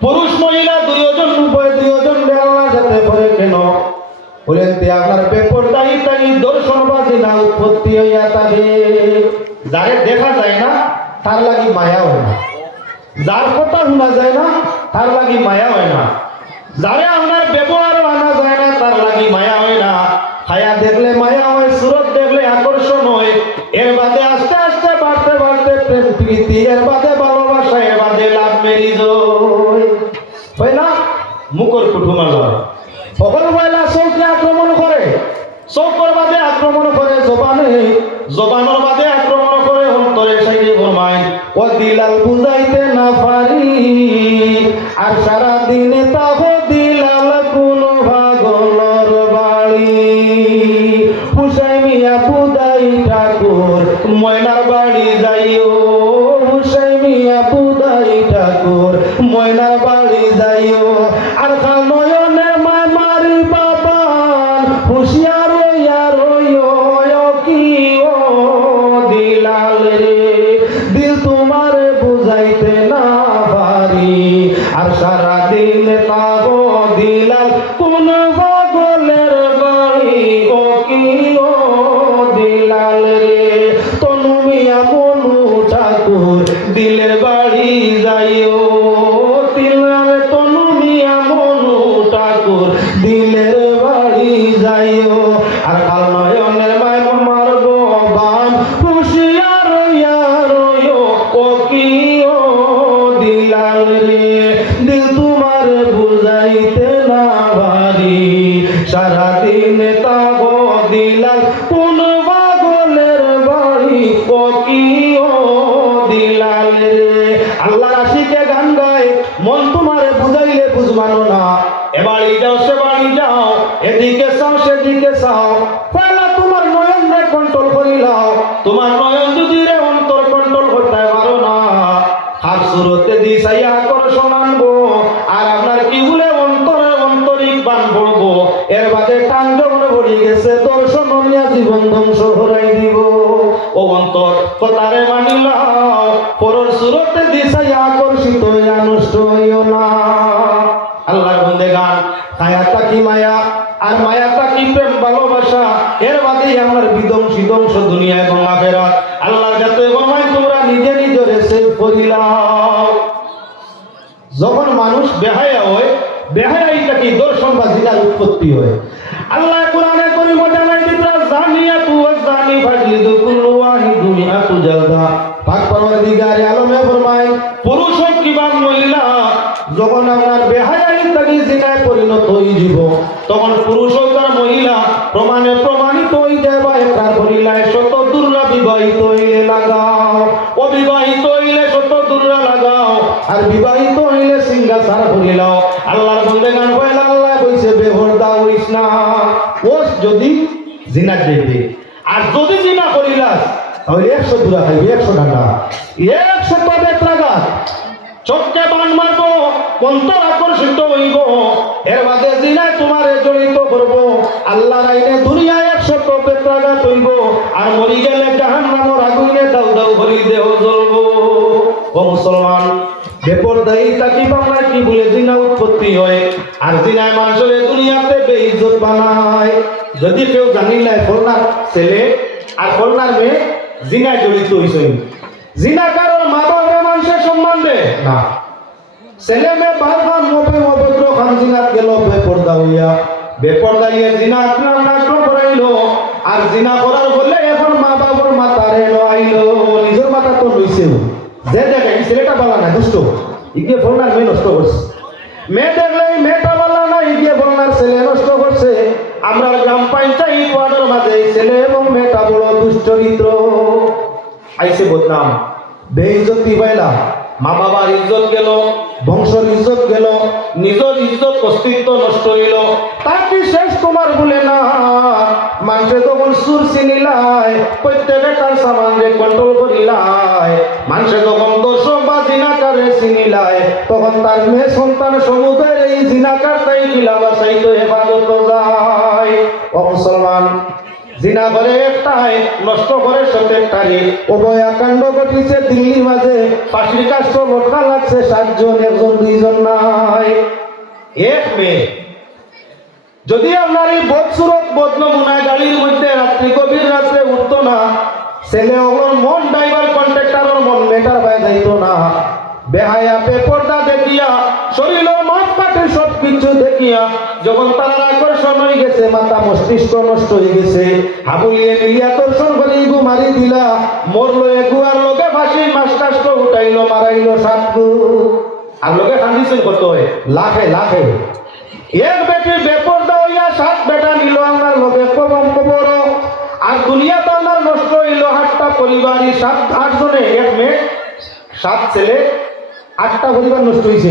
পুরুষ মহিলা দুইজন, উভয় দুইজন আল্লাহ যাতে করে কেন? বলেন তে আপনার পেপর দায়ী তাই বাজে না, উৎপত্তি হইয়া তাবে যারে দেখা যায় না, তার লাগি মায়া হয় না। যার কথা শোনা যায় না, তার লাগি মায়া হয় না। যারে আপনার ব্যবহার আনা যায় না, তার লাগি মায়া হয় না। ছায়া দেখলে মায়া হয়, সুরত দেখলে আকর্ষণ হয়। এর বাদে আস্তে আস্তে বাড়তে বাড়তে প্রেম প্রীতি এর বাদে মুখর কুটুমাল সকল মহিলা চৌকে আক্রমণ করে। চৌকর বাদে আক্রমণ করে জবানে। জবানের বাদে আক্রমণ করে অন্তরে সাইডে ঘুমায় ও দিলাল বুঝাইতে না পারি আর সারা দিনে তাহ দিলাল বুঝবানো না। এ বাড়ি যাও সে বাড়ি যাও, এদিকে চাও সেদিকে চাও পয়লা তোমার নয়ন কন্ট্রোল করিলাও তোমার নিজরে ফরিলাম যখন মানুষ বেহায়া হয়, বেহায়াইটা দর্শন বা জিনার উৎপত্তি হয়। আল্লাহ কোরআনে করিম জানাই জানি কুল্লু জালদা। পাক আলমে ফরমায় পুরুষ কিবা মহিলা যখন আপনার বেহায়াই জিনায় পরিণত হয়ে যাব। তখন পুরুষ হোক আর মহিলা, প্রমাণে প্রমাণিত যায় বা একটার মহিলায় শত দুর্রা বিবাহিত হইলে লাগাও। অবিবাহিত হইলে শত দুর্রা লাগাও। আর বিবাহিত হইলে সিঙ্গা সার করিলাও আল্লাহর বন্দে গান কইলা আল্লাহ কইছে বেহরদা হইস না। ও যদি জিনা যাইবে আর যদি জিনা করিলাস, তাহলে একশো দূরা খাইবে, একশো টাকা একশো ত্রাগাত চোখকে বান মারবো অন্তর আকর্ষিত হইব। এর বাদে জিনায় তোমারে জড়িত করব। আল্লাহ আইনে দুনিয়ায় একশো বেত্রাঘাত হইব। আর মরি গেলে জাহান নামর আগুনে দাউ দাউ হরি দেহ জ্বলব। ও মুসলমান, বেপরদায়ী তাকি বাংলায় কি বলে জিনা উৎপত্তি হয়? আর জিনায় মানুষের দুনিয়াতে বেইজ্জত বানায়। যদি কেউ জানিলাই ফলনার ছেলে আর ফলনার মেয়ে জিনায় জড়িত হইছে। জিনা কারোর মা দেয় না। ছেলে মেয়ে ভান মবে অভদ্র খান জিনাত গেল বেপর্দা হইয়া বেপর্দা ইয়ে জিনা আপনার নষ্ট করাইলো আর জিনা করার বলে এখন মা বাবার মাতারে আইলো নিজের মাথা তো লইছেও যে দেখে এই ছেলেটা বালা না দুষ্ট। ইকে ফলনার মেয়ে নষ্ট করছে মেয়ে দেখলে মেয়েটা বালা না ইকে ফলনার ছেলে নষ্ট করছে আমরা গ্রাম পঞ্চায়েত ওয়ার্ডের মাঝে ছেলে এবং মেয়েটা বড় দুশ্চরিত্র আইসে বদনাম। বেইজ্জতি পাইলা। মা বাবার ইজ্জত গেল, বংশর ইজ্জত গেল, নিজের ইজ্জত অস্তিত্ব নষ্ট হইল। তার কি শেষ তোমার বলে না। মানুষে তখন সুর চিনিলাই প্রত্যেকে তার সামান রে কন্ট্রোল করিলাই মানুষে তখন দোষ বা জিনাকারে চিনিলাই তখন তার মেয়ে সন্তান সমুদ্রের এই জিনাকার তাই কিলা বাসাইত হেফাজত যায়। ও মুসলমান জিনা করে একটাই নষ্ট করে সতেরটারে উভয়াকাণ্ড ঘটিছে দিল্লি মাঝে। ফাঁসির কাষ্ট লটকা লাগছে, সাতজন, একজন, দুইজন না এক মেয়ে। যদি আপনার এই বদসুরত বদনমুনায় গাড়ির মধ্যে রাত্রি গভীর রাত্রে উঠতো না, ছেলে ওগুলোর মন ড্রাইভার কন্ট্রাক্টরের মন মেটার বাই যাইতো না। বেহায়া পেপরটা দেখিয়া, শরীরের মাছ কাটে সব কিছু দেখিয়া, যখন তারা আকর্ষণ হয়ে গেছে, মাথা মস্তিষ্ক নষ্ট হয়ে গেছে। হাবুলিয়ে মিলিয়ে আকর্ষণ করে ইগু মারি দিলা। মরলো এগু আর লোকে ফাঁসি মাছ কাষ্ট উঠাইলো, মারাইলো সাতগু আর লোকে কান্দিছেন কত লাখে লাখে। এক বেটি বেপরদা হইয়া সাত বেটা নিল আমার লোকে কবম কবর। আর দুনিয়া তো আমার নষ্ট হইল, আটটা পরিবারই সাত আট জনে এক মেয়ে, সাত ছেলে। আটটা পরিবার নষ্ট হয়েছে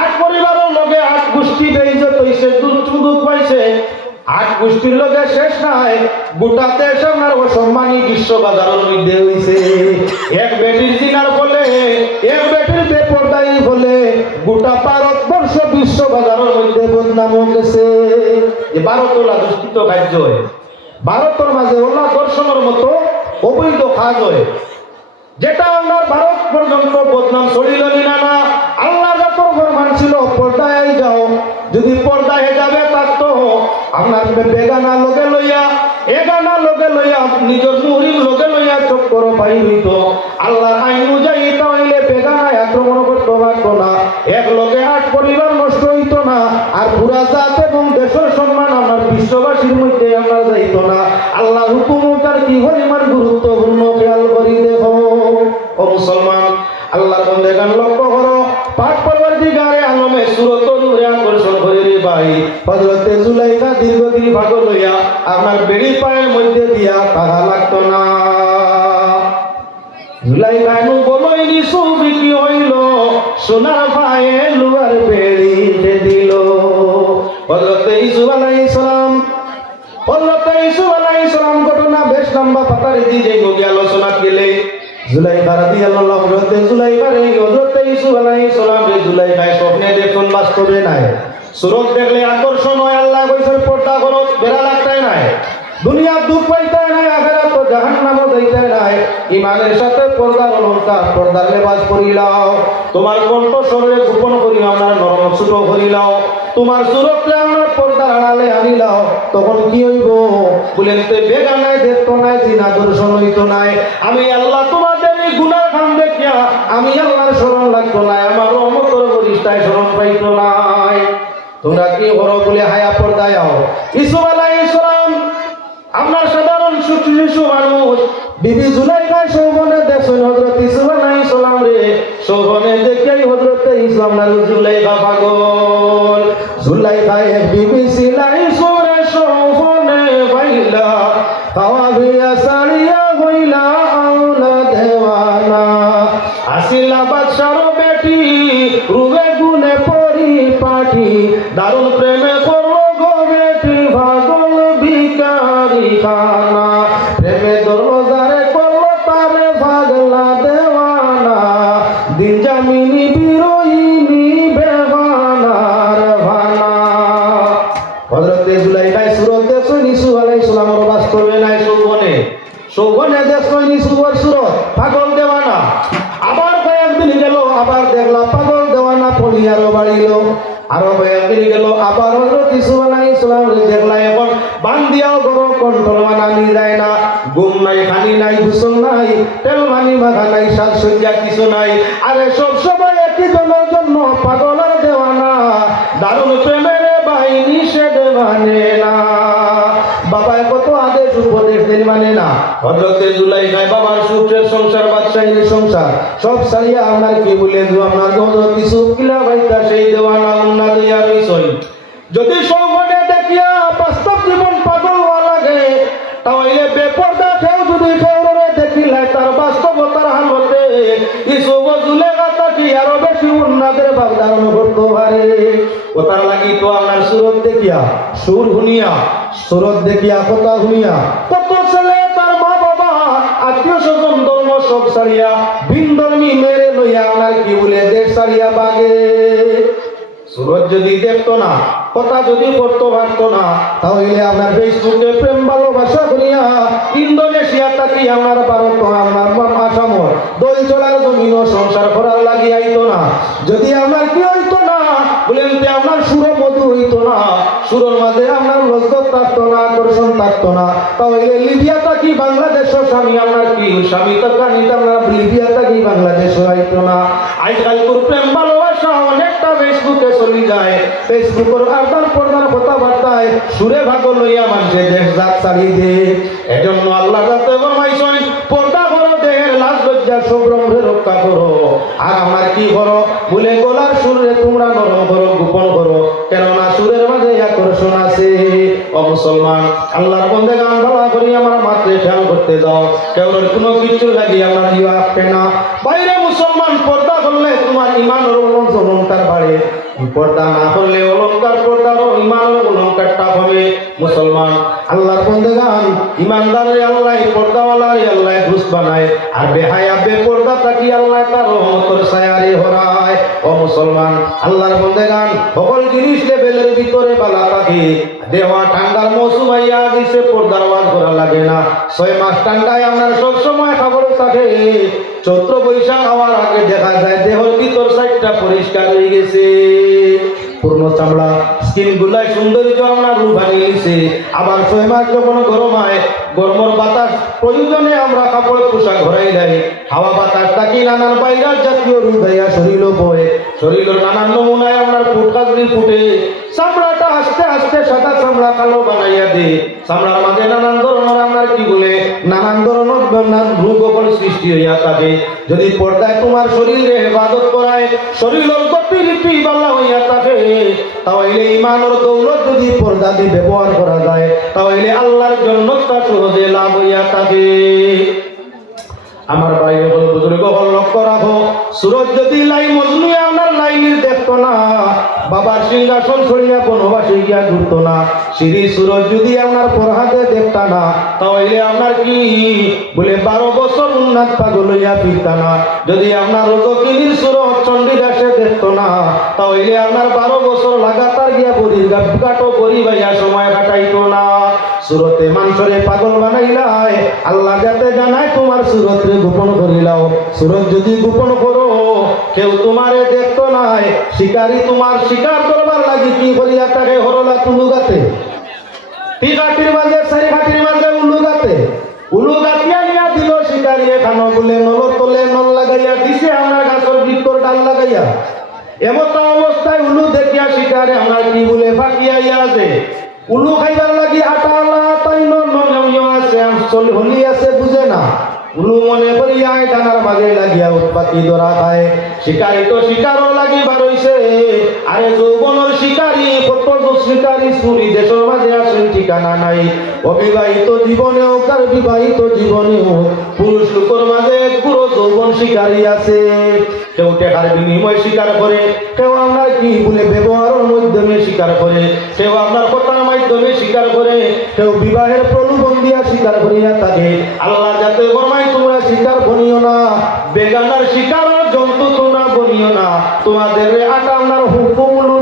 আট পরিবারের লগে আট গোষ্ঠী বেইজত হইছে দুঃখ পাইছে। আট গোষ্ঠীর লগে শেষ নাই গোটা দেশ অসম্মানী বিশ্ব বাজারের মধ্যে হইছে। এক বেটির জিনার ফলে, এক বেটির বেপরদাই ফলে, গোটা ভারতবর্ষ বিশ্ব বাজারের মধ্যে বদনাম হয়ে গেছে যে ভারতলা দুষ্কৃত কার্য হয়। ভারতের মাঝে ওলা দর্শনের মতো অবৈধ কাজ হয়। যেটা আপনার ভারত পর্যন্ত বদনাম ছড়িল না না। আল্লাহ যত ফরমান ছিল, পর্দায় যাও। যদি পর্দায় যাবে তার তো আপনার বেগানা লোকে লইয়া, এগানা লোকে লইয়া, নিজের মুহরিম লোকে লইয়া চক্কর পাই হইত। আল্লাহর আইন অনুযায়ী তাহলে বেগানায় আক্রমণ করতে পারতো না। এক লোকে আট পরিবার নষ্ট হইত না। আর পুরা জাত এবং দেশের সম্মান আমার বিশ্ববাসীর মধ্যে আলমে সুরত নূরে আকর্ষণ করে রে ভাই হযরতে জুলাইখা দীর্ঘদিন ভাগ লইয়া আপনার বেড়ি পায়ের মধ্যে দিয়া তাহা লাগতো না। জুলাইখা নু বলই নি সুবি কি হইল? সোনার পায়ে লুয়ার বেড়িতে দিল হযরতে ইসুফ আলাইহিস সালাম হযরতে ইসুফ আলাইহিস সালাম ঘটনা বেশ লম্বা পাতারে দিয়ে নবী আলোচনা গেলে জুলাইখা রাদিয়াল্লাহু হযরতে জুলাইখা রে হযরতে ইসুফ আলাইহিস সালাম জুলাইখা স্বপ্নে দেখুন বাস্তবে নাই। সুরত দেখলে আকর্ষণ হয় আল্লাহ কইছে পর্দা করো বেড়া লাগতাই নাই। দুনিয়া দুঃখ পাইতে নাই, আখেরাত তো জাহান্নামও যাইতে নাই। ইমানের সাথে পর্দার অলঙ্কার পর্দার লেবাস করিলাও তোমার কণ্ঠ স্বরে গোপন করি, আমরা নরম ছোট করিলাও তোমার সুরতকে আমরা পর্দার আনিলাও, তখন কি হইব? বলেন, তে বেগা নাই দেখতো নাই, জিনা দর্শন হইতো নাই। আমি আল্লাহ তোমাদের এই গুনার খান দেখিয়া, আমি আল্লাহর লাগতো নাই, আমার রহমতর বরিষ্ঠায় স্মরণ পাইতো নাই। তোমরা কি করো বলে হায়া পর্দায় আপনার সাধারণ শিশু মানুষ। বিবি জুলাইখায় সৌবনে হজরত সালাম রে। সৌবনে দেখেই হজরত ইসলাম বিবি আরও কয়েকদিন গেল, আবার হযরত ইসু আলাইহিস সালাম দেখলা এখন বান্দিয়াও গরো কন্ট্রোল না, ঘুম নাই খানি নাই গোসল নাই, তেল মানি মাখা নাই সাজসজ্জা কিছু নাই। আরে সব সময় একই জনের জন্য পাগল আর দেওয়ানা, দারুণ প্রেমের বাহিনী নিষেধ মানে না। বাবায় কত আদেশ দেন মানে না। হজরতে জুলাই খায় বাবার সুখের সংসার, বাদশাহীর সংসার। সব সারিয়া আপনার কি বলে যে আপনার হজরত ইসুফ কিলা ভাইতা সেই দেওয়ানা উন্না দিয়া রইছই যদি সৌভনে দেখিয়া বাস্তব জীবন পাগল হওয়া লাগে, তাহলে বেপরদা কেউ যদি কেউরে দেখিলে তার বাস্তবতার হালতে ইসুফ জুলে গাতা কি আরও বেশি উন্নাদের ধারণ করতে পারে ওটার লাগি তো আপনার সুরত দেখিয়া, সুর শুনিয়া, সুরত দেখিয়া, কথা শুনিয়া, কত তার আত্মীয় স্বজন ধর্ম সব সারিয়া ভিন ধর্মী মেরে লইয়া আপনার কি বলে দেশ সারিয়া বাগে? সুরত যদি দেখতো না, কথা যদি করতে পারতো না, তাহলে আপনার ফেসবুকে প্রেম, ভালোবাসা করিয়া ইন্দোনেশিয়া থাকি আমার ভারত, আমার আসামর দই চলার জমিন সংসার করার লাগি আইতো না। যদি আমার কি হইতো বলেন যে আপনার সুর সুরের মাঝে আপনার লজ্জত থাকতো না, আকর্ষণ থাকতো না। তাহলে লিবিয়াটা কি বাংলাদেশের স্বামী? আপনার কি? স্বামী তো কানিটা আপনার লিবিয়াটা কি বাংলাদেশে আইতো না? আজকাল তোর প্রেম, ভালোবাসা অনেকটা ফেসবুকে চলে যায়। ফেসবুকের আদান প্রদান কথাবার্তায় সুরে ভাগ লইয়া মানুষে দেশ জাত ছাড়ি দে এজন্য আল্লাহ রাতে ফরমাইছেন পর্দা করো দেহের লাজ লজ্জা সব্রমে রক্ষা করো। আর আমার কি করো বলে গলার সুরে তোমরা নরম করো গোপন করো কেননা সুরের মাঝে আকর্ষণ আছে। ও মুসলমান, আল্লাহর বন্দে গান ভালো করি, আমার মাত্রে খেয়াল করতে যাও। কেবল কোনো কিছু লাগি আমার ইয়া আসবে না। বাইরে মুসলমান পর্দা করলে তোমার ইমান অলঙ্কার বাড়ে। পর্দা না করলে অলঙ্কার পর্দার ইমান অলঙ্কারটা হবে মুসলমান। আল্লাহর বন্দে গান ইমানদারে আল্লাহ পর্দাওয়ালারে আল্লাহ ঘুষ বানায়। আর বেহায়া বে পর্দা তাকি আল্লাহ তার রহমতের ছায়ারে হরায় ও মুসলমান, আল্লাহর বন্দে গান সকল জিনিস লেভেলের ভিতরে বালা থাকে। দেওয়া ঠান্ডার মৌসুম আইয়া দিছে পর্দার ওয়াজ করা লাগে না। ছয় মাস ঠান্ডায় আপনার সব সময় খবর থাকে চৈত্র বৈশাখ হওয়ার আগে দেখা যায়, দেহর ভিতর সাইডটা পরিষ্কার হয়ে গেছে। পূর্ণ চামড়া স্কিন সুন্দরী আমরা রূপ হারিয়েছে আবার ছয় মাস যখন গরম হয়, গরমর বাতাস প্রয়োজনে আমরা কাপড় পোশাক ঘরাই দেয়। হাওয়া বাতাস তাকে নানান বাইরার জাতীয় রূপ হইয়া শরীর বয়ে। শরীরের নানান নমুনায় আমরা ফুটকাজরি ফুটে, চামড়াটা আস্তে আস্তে সাদা চামড়া কালো বানাইয়া দে চামড়ার মাঝে নানান ধরনের আমরা কি বলে? নানান ধরনের নানান রোগ সৃষ্টি হইয়া থাকে। যদি পর্দায় তোমার শরীরে হেফাজত করায়, শরীরের গতি রীতি বালা হইয়া থাকে, তাহলে ইমানের দৌলত যদি পর্দা দিয়ে ব্যবহার করা যায়, তাহলে আল্লাহর জন্য তা সহজে লাভ হইয়া থাকে। আমার ভাই হল বুজুর্গ হল লক্ষ্য রাখো। সুরজ যদি লাই মজনু আমার লাইনির দেখতো না। বাবার সিংহাসন ছড়িয়া বনবাসে গিয়া ঘুরতো না। সিঁড়ি সুরজ যদি আপনার পরহাতে দেখতা না, তাহলে আপনার কি? বলে, বারো বছর উন্নাত পাগল হইয়া ফিরতা না। যদি আপনার রজকিনীর সুরজ চণ্ডীদাসে দেখতো না, তাহলে আপনার বারো বছর লাগাতার গিয়া বদির কাটো করি ভাইয়া সময় কাটাইতো না। সুরতে মানুষরে পাগল বানাইলাই। আল্লাহ যাতে জানায় তোমার সুরতে গোপন করিলাও সুরত যদি গোপন করো, কেউ তোমারে দেখতো নাই। শিকারি তোমার শিকার করবার লাগি কি করিয়া তাকে হরলা তুলু গাতে টিকাটির মাঝে, সারি ঘাটির মাঝে উলু গাতে উলু গাতিয়া নিয়া দিল শিকারি এখানো বলে, নলর তলে নল লাগাইয়া দিছে আমরা, গাছর বৃক্ষর ডাল লাগাইয়া। এমত অবস্থায় উলু দেখিয়া শিকারে আমরা কি বলে ফাঁকিয়া আছে উলু খাইবার আছে চল হলি আছে, বুঝে না। উলু মনে করি আয় ডানার মাঝে লাগিয়া উৎপাতি ধরা খায়। শিকারি তো শিকারও লাগি বারইছে আরে যৌবনের শিকারি কত শিকারি চুরি দেশের মাঝে আসেন ঠিকানা নাই। অবিবাহিত জীবনেও, কার বিবাহিত জীবনেও, পুরুষ লোকের মাঝে পুরো যৌবন শিকারী আছে। কেউ টেকার বিনিময় স্বীকার করে, কেউ আপনার কি বলে ব্যবহারের মাধ্যমে স্বীকার করে, কেউ আপনার কথার মাধ্যমে স্বীকার করে, কেউ বিবাহের প্রলোভন দিয়া স্বীকার করিয়া থাকে আল্লাহ যাতে তোমরা বনিও না, বেগানার শিকার জন্তু তোমরা না। তোমাদের আটা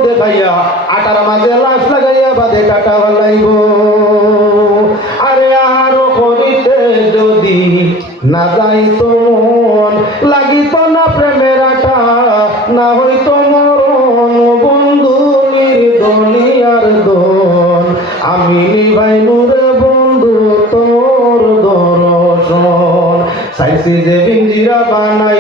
দেখাইয়া আটার মাঝে লাশ লাগাইয়া বাদে কাটা আরে আরও করিতে যদি না যাইতো মন লাগিত না প্রেমের আটা, না হইতো বন্ধু আমি নিভাই বানাই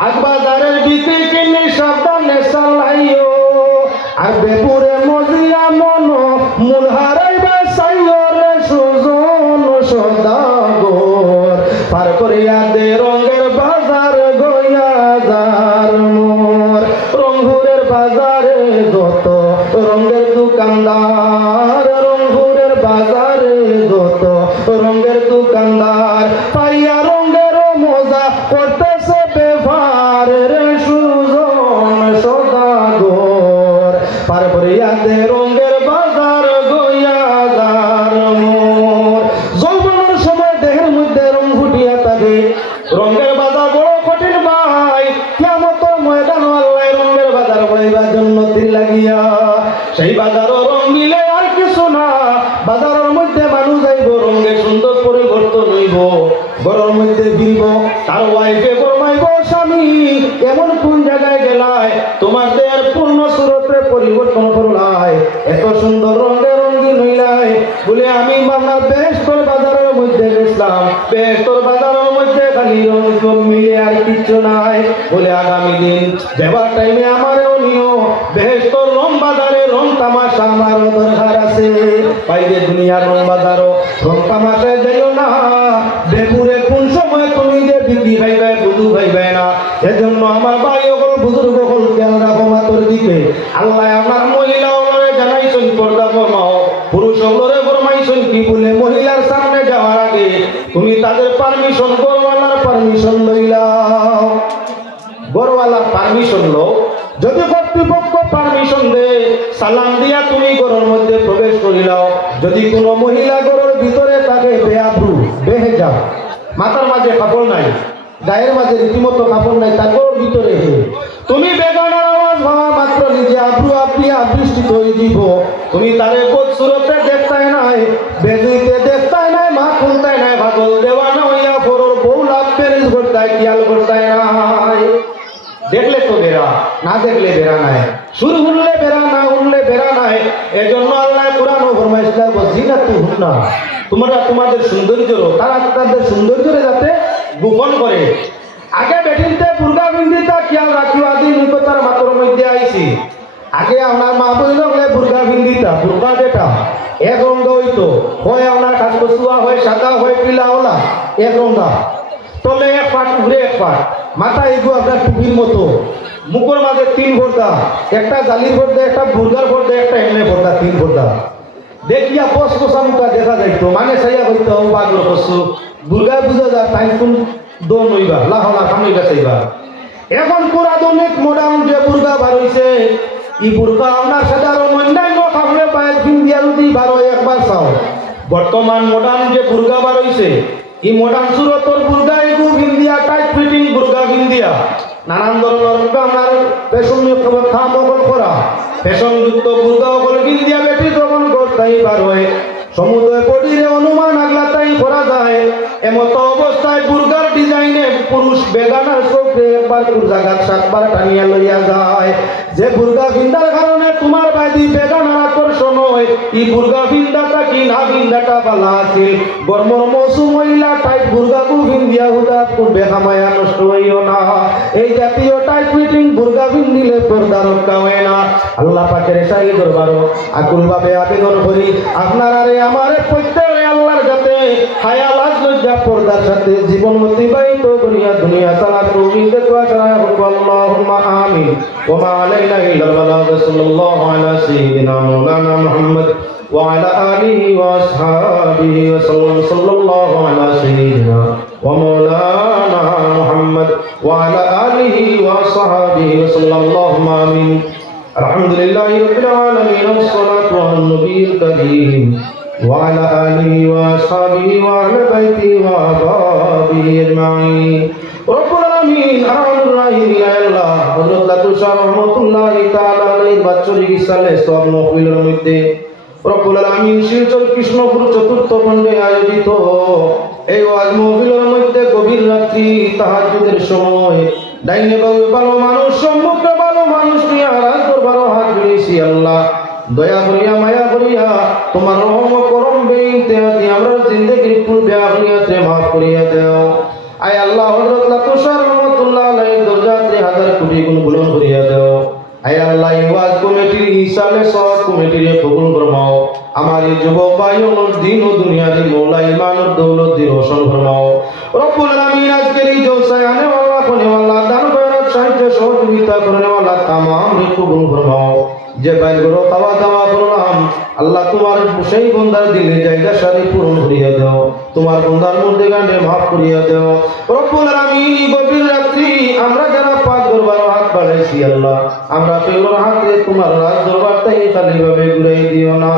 আগ বাজারের বিক্রি কিনে সাবধানে চালাইও পরিবর্তন করলাই এত সুন্দর রঙে রঙিন হইলাই। বলে আমি আপনার বেস্তর বাজারের মধ্যে গেছিলাম। বেস্তর বাজারের মধ্যে খালি রং মিলে আর কিচ্ছু নাই। বলে আগামী দিন দেবার টাইমে আমারও নিও। বেস্তর রং বাজারে রং তামাশা আমারও দরকার আছে। বাইরে দুনিয়ার রং বাজারও রং তামাশায় যাইও না। বেপুরে কোন সময় তুমি যে বিক্রি ভাইবে বুধু ভাইবে না। এজন্য আমার আল্লাহ আমার মহিলা হলরে জানাইছেন, পর্দা ফরমাও। পুরুষ হলরে ফরমাইছেন, কি বলে, মহিলার সামনে যাওয়ার আগে তুমি তাদের পারমিশন গরওয়ালার পারমিশন লইলাও গরওয়ালার পারমিশন লো যদি কর্তৃপক্ষ পারমিশন দে, সালাম দিয়া তুমি ঘরের মধ্যে প্রবেশ করিলাও। যদি কোনো মহিলা ঘরের ভিতরে তাকে বেআব্রু বেহেজা মাথার মাঝে কাপড় নাই, গায়ের মাঝে রীতিমতো কাপড় নাই, তার ঘরের ভিতরে হে। আপনি আবৃষ্টিত হয়ে দিব। তুমি তারে সুরতে দেখতাই নাই, বেজুইতে দেখতাই নাই, মা খুলতাই নাই, ভাগল দেওয়ানা হইয়া ফরর বউ লাভ পেরিস করতাই কিয়াল করতাই নাই। দেখলে তো বেড়া, না দেখলে বেড়া নাই। সুর হুনলে বেড়া, না হুনলে বেড়া নাই। এজন্য আল্লাহ কোরআন ফরমাইছিল বজিনা তু হুন্না, তোমরা তোমাদের সৌন্দর্য, তারা তাদের সৌন্দর্যরে যাতে গোপন করে। আগে বুর্গা বিন্দিতা খেয়াল রাখিও আদি নিকতার মাতর মধ্যে আইছি। আগে আপনার মা বইল হলে বুর্গা বিন্দিতা বুর্গা যেটা। এক রঙ হইতো। হয় আপনার কাজ কচুয়া হয়, সাদা হয়, পিলা ওলা। এক রঙা তলে এক পাট ঘুরে এক পাট মাথা এগো আপনার টুপির মতো। মুখের মাঝে তিন ভর্তা একটা জালির ভর্তা একটা বুর্গার ভর্তা একটা এমনি ভর্তা তিন ভর্তা দেখিয়া বস বসা মুখা দেখা যাইতো। মানে সাইয়া হইতো পাগল কসু বুর্গা বুঝা যা টাইম কোন দোন হইবা, লাহলা খামিবা চাইবা এখন পুরা মডার্ন যে বুর্গা বার হইছে বর্তমান মডার্ন যে বুর্গা বার হইছে, ই মডার্ন সুরতর বুর্গা এগু ভিন্দিয়া টাইট ফিটিং বুর্গা ভিন্দিয়া। নানান ধরনের আপনার ফ্যাশন খাম অকল করা। ফ্যাশন যুক্ত বুর্গা অকল ভিন্দিয়া বেটি যখন গড়তাই বার হয় সমুদয় বডিরে অনুমান আগলাতাই করা যায়, এমত অবস্থায় বুর্গার ডিজাইনে পুরুষ বেগানার একবার সাতবার টানিয়া লইয়া যায়। যে ভিন্দার কারণে তোমার বাইদি বেগানার আকর্ষণ ই ভিন্দাটা কি না বালা মৌসুম মহিলা ভিন্দিয়া হুদা নষ্ট হইও না। এই জাতীয় টাইট ফিটিং বুর্গা ভিন্দিলে পর্দা রক্ষা হয় না। আল্লাহ পাকের শাহী দরবারও আকুল ভাবে আবেদন করি, আপনার আরে আমার প্রত্যেকে আল্লাহর হায়া লাজ লজ্জা পর্দার সাথে জীবন অতিবাহিত করিয়া দুনিয়া তালা তৌফিক দেখবা ছাড়া আল্লাহুম্মা আমিন ওয়া মা আলাইনা ইল্লাল বালাগ সাল্লাল্লাহু আলা সাইয়্যিদিনা মাওলানা মুহাম্মদ وعلى آله وأصحابه وسلم صلى الله على سيدنا ومولانا محمد وعلى آله وأصحابه وسلم اللهم آمين الحمد لله رب العالمين والصلاة على النبي الكريم وعلى آله وأصحابه وأهل بيته وأحبابه أجمعين رب العالمين أرحم الراحمين يا الله হযরত লাতুশা রহমাতুল্লাহি তাআলা আলাইহির বাৎসরিক ইসালে সব নফিলের মধ্যে রব্বুল আলামিন শিলচর কৃষ্ণপুর চতুর্থ খণ্ডে আয়োজিত এই ওয়াজ মহফিলের মধ্যে গভীর রাত্রি তাহাজ্জুদের সময় ডাইনে বাবু ভালো মানুষ দয়া করিয়া মায়া করিয়া, তোমার রহম করম বেইতে আদি আমরা জিন্দগির পূর্বে আপনিয়াতে মাফ করিয়া দেও। আয় আল্লাহ, হযরত লাতুশা রহমাতুল্লাহ আলাইহি দরজাতে হাজার কোটি গুণ বুলন করিয়া দেও। আয় আল্লাহ, এই ওয়াজ কমিটির ইসালে সব কমিটির কবুল ফরমাও। আমার এই যুবক ভাই ওর দিন ও দুনিয়ার মৌলা ইমান ও দৌলত দিয়ে রোশন ফরমাও। রব্বুল আলামিন আজকের এই জলসায় আনে ওয়াল্লাহ কোনে ওয়াল্লাহ দান খয়রাত সাহায্য সহযোগিতা করে ওয়াল্লাহ তামাম কবুল ফরমাও। যে বাইরগুলো খাওয়া দাওয়া করলাম আল্লাহ তোমার সেই বন্দার দিলে জায়গা সারি পূরণ করিয়া দাও। তোমার বন্দার মধ্যে গানে মাফ করিয়া দাও। রব্বুল এই গভীর রাত্রি আমরা যারা বাড়াইছি আল্লাহ আমরা পেলোর হাতে তোমার রাজ দরবারটাই খালি ভাবে ঘুরাই দিও না।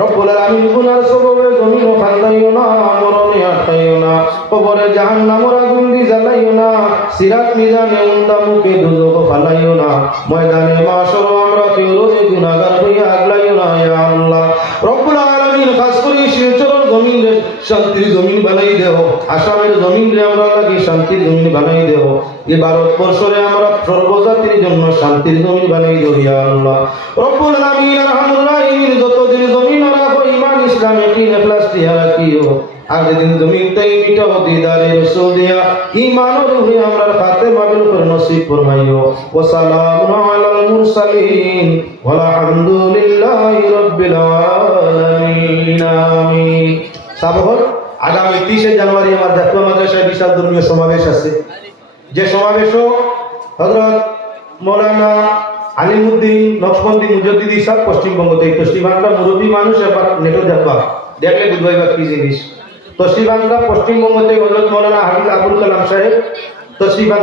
রব্বুল আলামিন গুনার সববে জমিন খান্দাইও না, মরণে আটকাইও না, কবরে জাহান্নামের আগুন দি জ্বালাইও না, সিরাত মিজানে উন্দা মুখে দুজক ফালাইও না, ময়দানে মাশর আমরা কেউ গুনাহগার হইয়া আগলাইও না, ইয়া আল্লাহ। রব্বুল আলামিন খাস করে শিলচরের জমিন রে শান্তির জমিন বানাই দেও। আসামের জমিন রে আমরা লাগি শান্তির জমিন বানাই দেও। এই ভারতবর্ষরে আমরা সর্বজাতির জন্য শান্তির জমিন বানাই দেও ইয়া আল্লাহ। রব্বুল আলামিন আরহামুর জমিন রাখো ইমান ইসলাম এটি নেফলাস দিয়া আর যেদিন জমিন তাই মিটাও, দিদারে রসুল দিয়া রূহে আমরা খাতে মাবিল করে নসিব ফরমাইও ওয়া সালামু আলাল মুরসালিন ওয়া আলহামদুলিল্লাহি আলামিন, আমিন। সাবহর আগামী 30 জানুয়ারি আমার জাতীয় মাদ্রাসায় বিশাল ধর্মীয় সমাবেশ আছে। যে সমাবেশও হযরত মৌলানা আলিমুদ্দিন নকশবন্দি মুজদ্দিদি সাহেব পশ্চিমবঙ্গ থেকে। তসলিমানরা মুরব্বী মানুষ এবার নেটো দেখবা দেখলে বুঝবাইবা কি জিনিস। তসলিমানরা পশ্চিমবঙ্গ থেকে হজরত মৌলানা হাবিব আবুল কালাম সাহেব তসলিমান